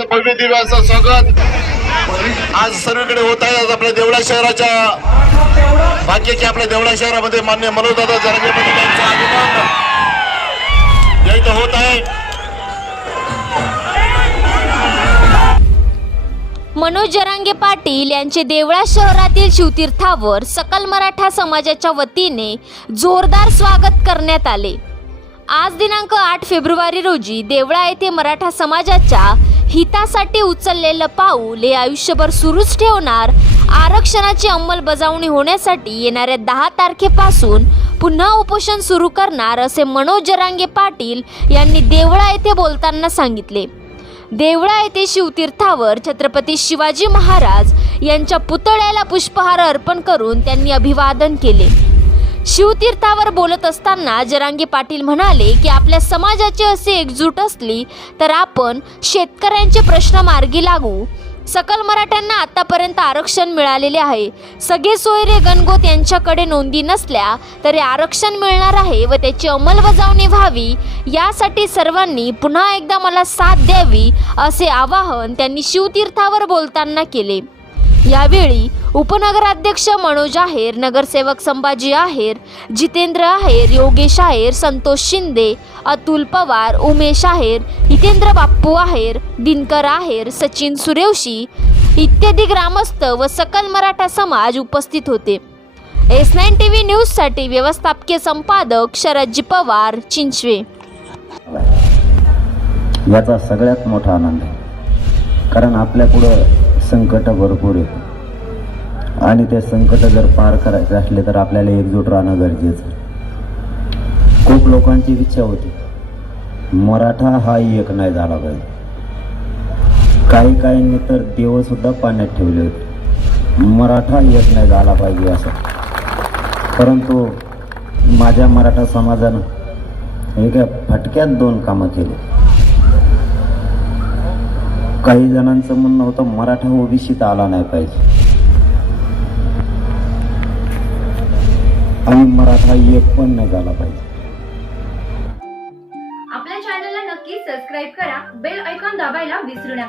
आजचं भव्य दिव्याचं स्वागत. आज सर्वीकडे होत आहे. आज आपल्या देवळा शहराच्या भाग्य की आपल्या देवळा शहरामध्ये मान्य मनोजदादा जरांगे पाटील यांचं आगमन या इथं होत आहे. मनोज जरांगे पाटील यांचे देवळा शहरातील शिवतीर्थावर सकल मराठा समाजाच्या वतीने जोरदार स्वागत करण्यात आले. आज दिनांक आठ फेब्रुवारी रोजी देवळा येथे मराठा समाजाच्या हितासाठी उचललेलं पाऊल हे आयुष्यभर सुरूच ठेवणार. आरक्षणाची अंमलबजावणी होण्यासाठी येणाऱ्या दहा तारखेपासून पुन्हा उपोषण सुरू करणार असे मनोज जरांगे पाटील यांनी देवळा येथे बोलताना सांगितले. देवळा येथे शिवतीर्थावर छत्रपती शिवाजी महाराज यांच्या पुतळ्याला पुष्पहार अर्पण करून त्यांनी अभिवादन केले. शिवतीर्थावर बोलत असताना जरांगे पाटील म्हणाले की आपल्या समाजाची असे एकजूट असली तर आपण शेतकऱ्यांचे प्रश्न मार्गी लागू. सकल मराठ्यांना आतापर्यंत आरक्षण मिळालेले आहे. सगळे सोयरे गणगोत यांच्याकडे नोंदी नसल्या तरी आरक्षण मिळणार आहे व त्याची अंमलबजावणी व्हावी. यासाठी सर्वांनी पुन्हा एकदा मला साथ द्यावी असे आवाहन त्यांनी शिवतीर्थावर बोलताना केले. यावेळी उपनगराध्यक्ष मनोज आहेर नगरसेवक संभाजी आहेर जितेंद्र आहेर योगेश आहेर संतोष शिंदे अतुल पवार उमेश आहेर हितेंद्र बाप्पू आहेर दिनकर आहेर सचिन सुरेवशी इत्यादी ग्रामस्थ व सकल मराठा समाज उपस्थित होते. एस नाईन टी व्ही न्यूजसाठी व्यवस्थापकीय संपादक शरदजी पवार चिंचवे. याचा सगळ्यात मोठा आनंद आहे. कारण आपल्यापुढं संकट भरपूर आहे. आणि ते संकट जर पार करायचे असले तर आपल्याला एकजूट राहणं गरजेचं खूप लोकांची इच्छा होती. मराठा हा एक नाही झाला पाहिजे. काही काहींनी तर देव सुद्धा पाण्यात ठेवले होते. मराठा एक नाही झाला पाहिजे असं. परंतु माझ्या मराठा समाजानं एका फटक्यात दोन कामं केली. काही जणांचं म्हणणं होतं मराठा ओबीसीत आला नाही पाहिजे. आणि मराठा एक पण नाही झाला पाहिजे. आपल्या चॅनलला नक्की सबस्क्राईब करा बेल ऐकॉन दाबायला विसरू नका.